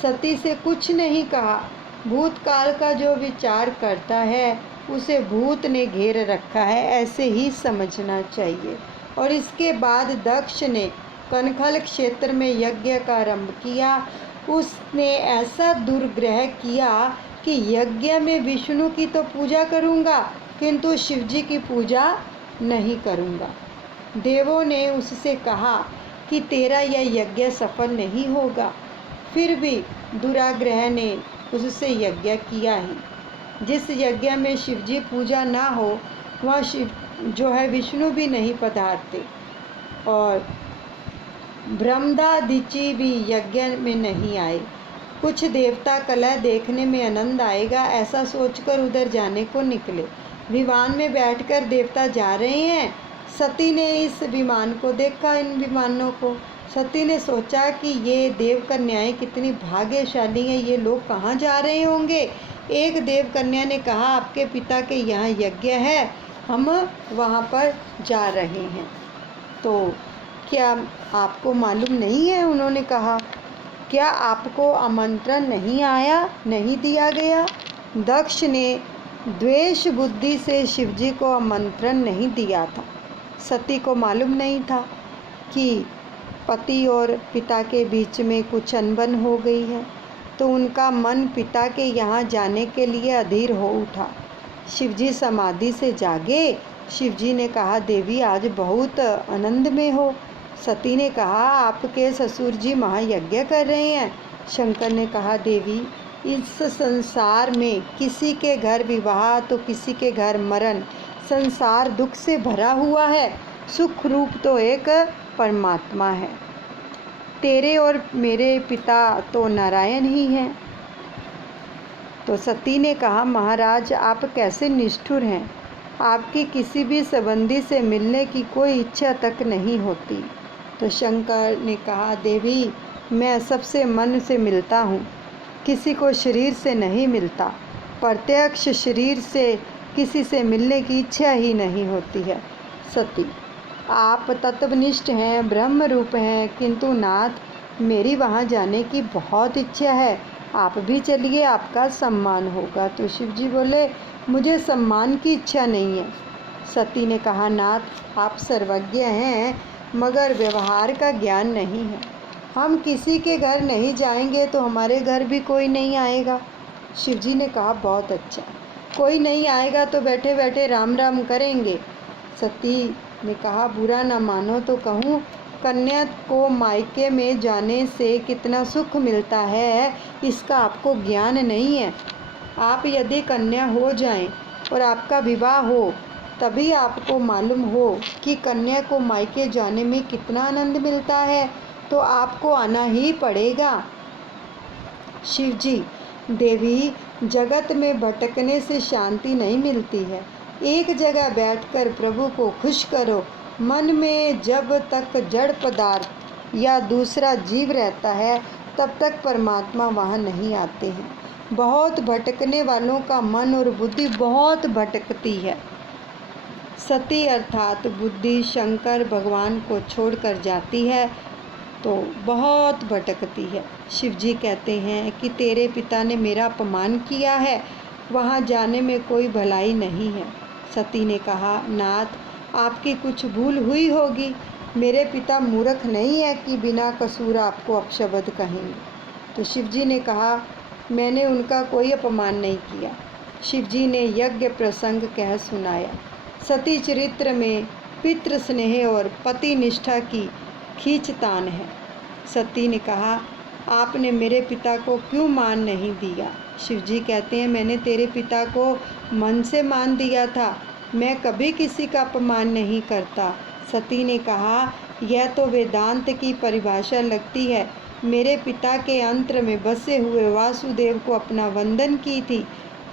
सती से कुछ नहीं कहा। भूतकाल का जो विचार करता है उसे भूत ने घेर रखा है, ऐसे ही समझना चाहिए। और इसके बाद दक्ष ने कनखल क्षेत्र में यज्ञ का आरंभ किया। उसने ऐसा दुर्ग्रह किया कि यज्ञ में विष्णु की तो पूजा करूँगा किंतु शिवजी की पूजा नहीं करूँगा। देवों ने उससे कहा कि तेरा यह यज्ञ सफल नहीं होगा, फिर भी दुराग्रह ने उससे यज्ञ किया ही। जिस यज्ञ में शिवजी पूजा ना हो वहाँ शिव जो है विष्णु भी नहीं पधारते और ब्रह्मदादिची भी यज्ञ में नहीं आए। कुछ देवता कलह देखने में आनंद आएगा ऐसा सोचकर उधर जाने को निकले। विमान में बैठकर देवता जा रहे हैं। सती ने इस विमान को देखा, इन विमानों को। सती ने सोचा कि ये देव कन्याएं कितनी भाग्यशाली हैं, ये लोग कहाँ जा रहे होंगे। एक देव कन्या ने कहा, आपके पिता के यहाँ यज्ञ है, हम वहाँ पर जा रहे हैं। तो क्या आपको मालूम नहीं है? उन्होंने कहा, क्या आपको आमंत्रण नहीं आया, नहीं दिया गया? दक्ष ने द्वेष बुद्धि से शिवजी को आमंत्रण नहीं दिया था। सती को मालूम नहीं था कि पति और पिता के बीच में कुछ अनबन हो गई है, तो उनका मन पिता के यहाँ जाने के लिए अधीर हो उठा। शिवजी समाधि से जागे। शिवजी ने कहा, देवी आज बहुत आनंद में हो। सती ने कहा, आपके ससुर जी महायज्ञ कर रहे हैं। शंकर ने कहा, देवी इस संसार में किसी के घर विवाह तो किसी के घर मरण, संसार दुख से भरा हुआ है। सुख रूप तो एक परमात्मा है। तेरे और मेरे पिता तो नारायण ही हैं। तो सती ने कहा, महाराज आप कैसे निष्ठुर हैं, आपकी किसी भी संबंधी से मिलने की कोई इच्छा तक नहीं होती। तो शंकर ने कहा, देवी मैं सबसे मन से मिलता हूँ, किसी को शरीर से नहीं मिलता। प्रत्यक्ष शरीर से किसी से मिलने की इच्छा ही नहीं होती है। सती, आप तत्वनिष्ठ हैं, ब्रह्म रूप हैं, किंतु नाथ मेरी वहाँ जाने की बहुत इच्छा है, आप भी चलिए, आपका सम्मान होगा। तो शिवजी बोले, मुझे सम्मान की इच्छा नहीं है। सती ने कहा, नाथ आप सर्वज्ञ हैं, मगर व्यवहार का ज्ञान नहीं है। हम किसी के घर नहीं जाएंगे तो हमारे घर भी कोई नहीं आएगा। शिवजी ने कहा, बहुत अच्छा, कोई नहीं आएगा तो बैठे बैठे राम राम करेंगे। सती ने कहा, बुरा ना मानो तो कहूँ, कन्या को मायके में जाने से कितना सुख मिलता है, इसका आपको ज्ञान नहीं है। आप यदि कन्या हो जाएं और आपका विवाह हो, तभी आपको मालूम हो कि कन्या को मायके जाने में कितना आनंद मिलता है, तो आपको आना ही पड़ेगा। शिवजी, देवी जगत में भटकने से शांति नहीं मिलती है, एक जगह बैठकर प्रभु को खुश करो। मन में जब तक जड़ पदार्थ या दूसरा जीव रहता है, तब तक परमात्मा वहाँ नहीं आते हैं। बहुत भटकने वालों का मन और बुद्धि बहुत भटकती है। सती अर्थात बुद्धि शंकर भगवान को छोड़कर जाती है तो बहुत भटकती है। शिवजी कहते हैं कि तेरे पिता ने मेरा अपमान किया है, वहाँ जाने में कोई भलाई नहीं है। सती ने कहा, नाथ आपकी कुछ भूल हुई होगी, मेरे पिता मूर्ख नहीं है कि बिना कसूर आपको अपशब्द कहेंगे। तो शिवजी ने कहा, मैंने उनका कोई अपमान नहीं किया। शिवजी ने यज्ञ प्रसंग कह सुनाया। सती चरित्र में पितृ स्नेह और पति निष्ठा की खींचतान है। सती ने कहा, आपने मेरे पिता को क्यों मान नहीं दिया? शिवजी कहते हैं, मैंने तेरे पिता को मन से मान दिया था, मैं कभी किसी का अपमान नहीं करता। सती ने कहा, यह तो वेदांत की परिभाषा लगती है। मेरे पिता के अंतर में बसे हुए वासुदेव को अपना वंदन की थी,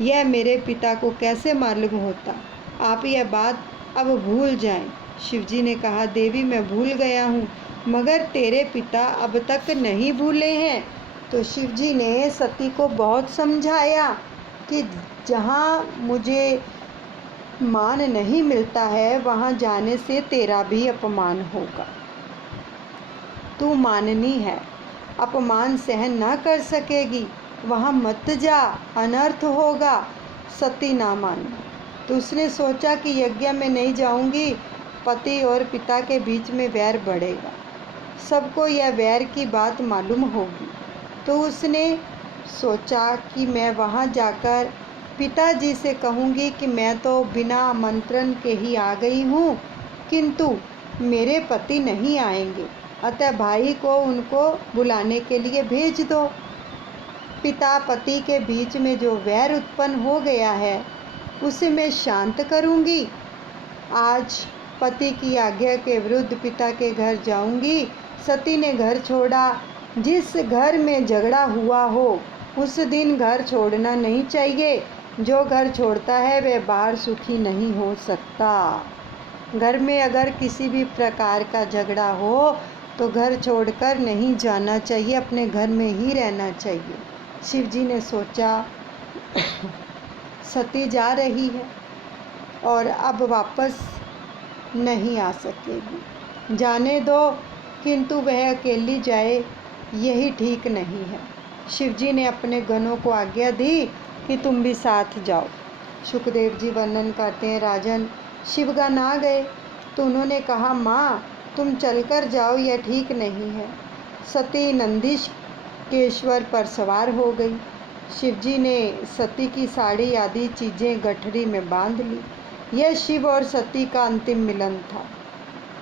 यह मेरे पिता को कैसे मालूम होता? आप यह बात अब भूल जाएं। शिवजी ने कहा, देवी मैं भूल गया हूँ, मगर तेरे पिता अब तक नहीं भूले हैं। तो शिवजी ने सती को बहुत समझाया कि जहाँ मुझे मान नहीं मिलता है, वहाँ जाने से तेरा भी अपमान होगा। तू माननी है, अपमान सहन ना कर सकेगी, वहाँ मत जा, अनर्थ होगा। सती ना मानी। तो उसने सोचा कि यज्ञ में नहीं जाऊंगी, पति और पिता के बीच में वैर बढ़ेगा, सबको यह वैर की बात मालूम होगी। तो उसने सोचा कि मैं वहाँ जाकर पिताजी से कहूँगी कि मैं तो बिना आमंत्रण के ही आ गई हूँ, किंतु मेरे पति नहीं आएंगे, अतः भाई को उनको बुलाने के लिए भेज दो। पिता पति के बीच में जो वैर उत्पन्न हो गया है, उसे मैं शांत करूँगी। आज पति की आज्ञा के विरुद्ध पिता के घर जाऊँगी। सती ने घर छोड़ा। जिस घर में झगड़ा हुआ हो, उस दिन घर छोड़ना नहीं चाहिए। जो घर छोड़ता है वह बाहर सुखी नहीं हो सकता। घर में अगर किसी भी प्रकार का झगड़ा हो तो घर छोड़कर नहीं जाना चाहिए, अपने घर में ही रहना चाहिए। शिवजी ने सोचा सती जा रही है और अब वापस नहीं आ सकेगी, जाने दो, किंतु वह अकेली जाए यही ठीक नहीं है। शिवजी ने अपने गणों को आज्ञा दी कि तुम भी साथ जाओ। सुखदेव जी वर्णन करते हैं, राजन शिवगण आ गए तो उन्होंने कहा, माँ तुम चलकर जाओ, यह ठीक नहीं है। सती नंदीकेश्वर पर सवार हो गई। शिवजी ने सती की साड़ी आदि चीज़ें गठरी में बांध ली। यह शिव और सती का अंतिम मिलन था।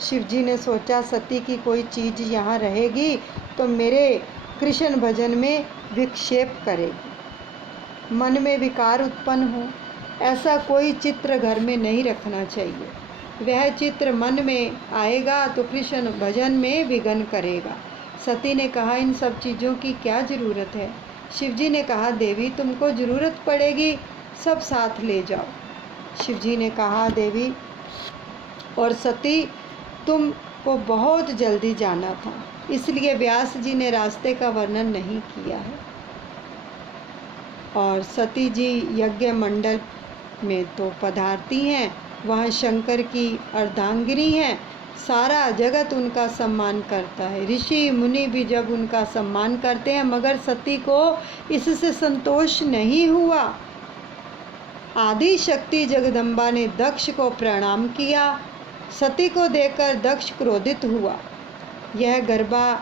शिवजी ने सोचा, सती की कोई चीज़ यहाँ रहेगी तो मेरे कृष्ण भजन में विक्षेप करेगी, मन में विकार उत्पन्न हो। ऐसा कोई चित्र घर में नहीं रखना चाहिए। वह चित्र मन में आएगा तो कृष्ण भजन में विघ्न करेगा। सती ने कहा, इन सब चीज़ों की क्या ज़रूरत है? शिवजी ने कहा, देवी तुमको ज़रूरत पड़ेगी, सब साथ ले जाओ। शिवजी ने कहा, देवी और सती तुमको बहुत जल्दी जाना था, इसलिए व्यास जी ने रास्ते का वर्णन नहीं किया है। और सती जी यज्ञ मंडल में तो पधारती हैं, वहाँ शंकर की अर्धांगिनी हैं, सारा जगत उनका सम्मान करता है। ऋषि मुनि भी जब उनका सम्मान करते हैं, मगर सती को इससे संतोष नहीं हुआ। आदि शक्ति जगदम्बा ने दक्ष को प्रणाम किया। सती को देखकर दक्ष क्रोधित हुआ, यह गरबा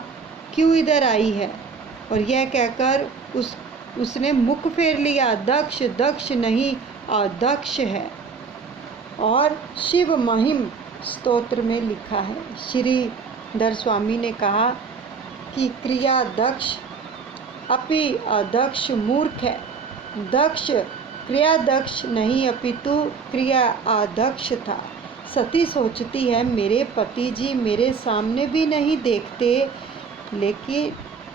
क्यों इधर आई है? और यह कहकर उसने मुख फेर लिया। दक्ष दक्ष नहीं अदक्ष है। और शिव महिम स्तोत्र में लिखा है, श्रीधर स्वामी ने कहा कि क्रिया दक्ष अपि अदक्ष मूर्ख है। दक्ष क्रिया दक्ष नहीं अपितु क्रिया अदक्ष था। सती सोचती है, मेरे पति जी मेरे सामने भी नहीं देखते, लेकिन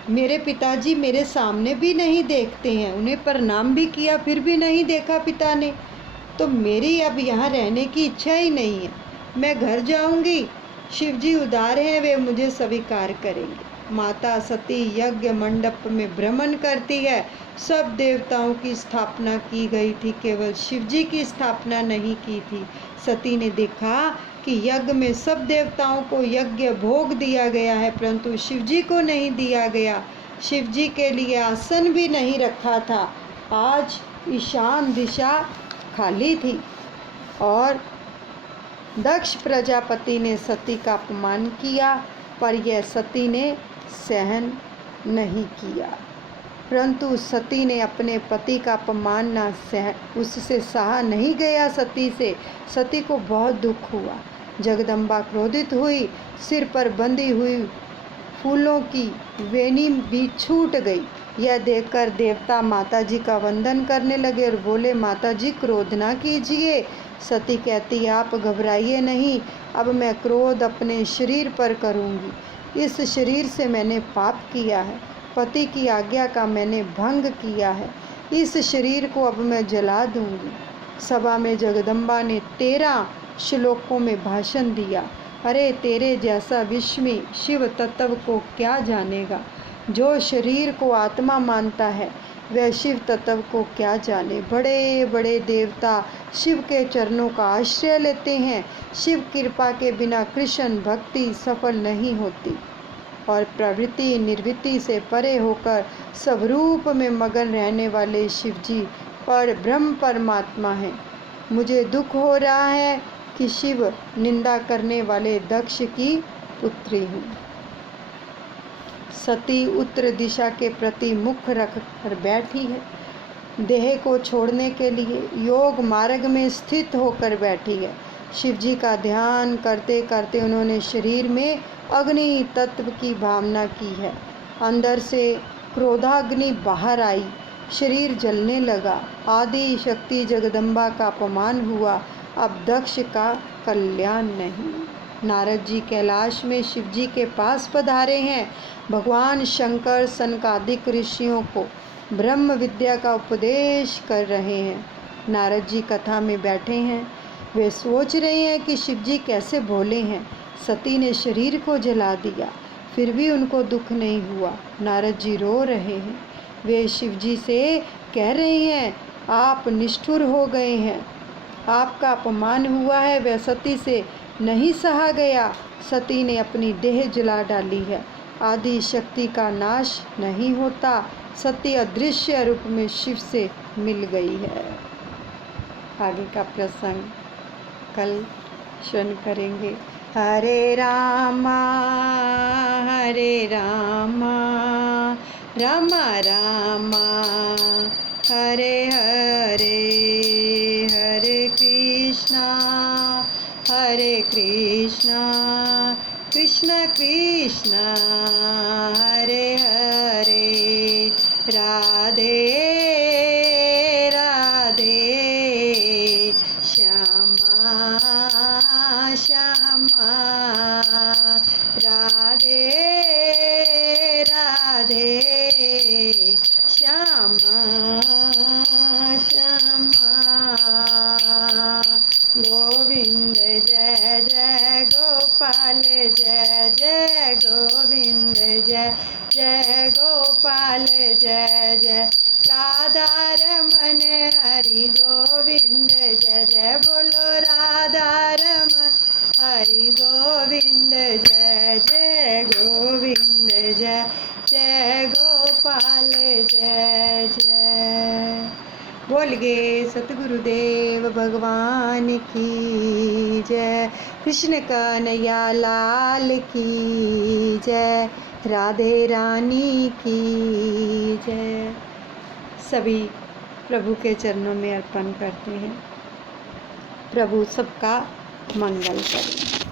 मेरे पिताजी मेरे सामने भी नहीं देखते हैं, उन्हें प्रणाम भी किया फिर भी नहीं देखा पिता ने, तो मेरी अब यहाँ रहने की इच्छा ही नहीं है, मैं घर जाऊंगी। शिवजी उदार हैं, वे मुझे स्वीकार करेंगे। माता सती यज्ञ मंडप में भ्रमण करती है। सब देवताओं की स्थापना की गई थी, केवल शिवजी की स्थापना नहीं की थी। सती ने देखा कि यज्ञ में सब देवताओं को यज्ञ भोग दिया गया है, परंतु शिवजी को नहीं दिया गया। शिवजी के लिए आसन भी नहीं रखा था। आज ईशान दिशा खाली थी और दक्ष प्रजापति ने सती का अपमान किया, पर यह सती ने सहन नहीं किया। परंतु सती ने अपने पति का अपमान न सह उससे सहा नहीं गया। सती को बहुत दुख हुआ। जगदम्बा क्रोधित हुई, सिर पर बंधी हुई फूलों की वेणी भी छूट गई। यह देखकर देवता माता जी का वंदन करने लगे और बोले, माता जी क्रोध ना कीजिए। सती कहती, आप घबराइए नहीं, अब मैं क्रोध अपने शरीर पर करूँगी। इस शरीर से मैंने पाप किया है, पति की आज्ञा का मैंने भंग किया है, इस शरीर को अब मैं जला दूँगी। सभा में जगदम्बा ने 13 श्लोकों में भाषण दिया। अरे तेरे जैसा विस्मी शिव तत्व को क्या जानेगा? जो शरीर को आत्मा मानता है वह शिव तत्व को क्या जाने। बड़े बड़े देवता शिव के चरणों का आश्रय लेते हैं। शिव कृपा के बिना कृष्ण भक्ति सफल नहीं होती और प्रवृत्ति निर्वृत्ति से परे होकर स्वरूप में मगन रहने वाले शिवजी पर ब्रह्म परमात्मा हैं। मुझे दुख हो रहा है कि शिव निंदा करने वाले दक्ष की पुत्री हूँ। सती उत्तर दिशा के प्रति मुख रख कर बैठी है। देह को छोड़ने के लिए योग मार्ग में स्थित होकर बैठी है। शिवजी का ध्यान करते करते उन्होंने शरीर में अग्नि तत्व की भावना की है। अंदर से क्रोधाग्नि बाहर आई, शरीर जलने लगा। आदि शक्ति जगदम्बा का अपमान हुआ, अब दक्ष का कल्याण नहीं। नारद जी कैलाश में शिवजी के पास पधारे हैं। भगवान शंकर सनकादिक ऋषियों को ब्रह्म विद्या का उपदेश कर रहे हैं। नारद जी कथा में बैठे हैं। वे सोच रहे हैं कि शिवजी कैसे भोले हैं। सती ने शरीर को जला दिया, फिर भी उनको दुख नहीं हुआ। नारद जी रो रहे हैं। वे शिवजी से कह रहे हैं, आप निष्ठुर हो गए हैं, आपका अपमान हुआ है वह सती से नहीं सहा गया। सती ने अपनी देह जला डाली है। आदि शक्ति का नाश नहीं होता। सती अदृश्य रूप में शिव से मिल गई है। आगे का प्रसंग कल श्रवण करेंगे। हरे रामा रामा रामा हरे हरे, हरे कृष्णा कृष्ण कृष्ण हरे हरे, राधे राधे श्यामा श्यामा, राधे राधे श्यामा श्यामा। गोविंद जय जय गोपाल, जय जय गोविंद जय जय गोपाल, जय जय राधा रमन हरि गोविंद, जय जय बोलो राधा रमन हरि गोविंद, जय जय गोविंद जय जय गोपाल, जय जय। बोल गए सतगुरुदेव भगवान की जय। कृष्ण कन्हैया लाल की जय। राधे रानी की जय। सभी प्रभु के चरणों में अर्पण करते हैं। प्रभु सबका मंगल करें।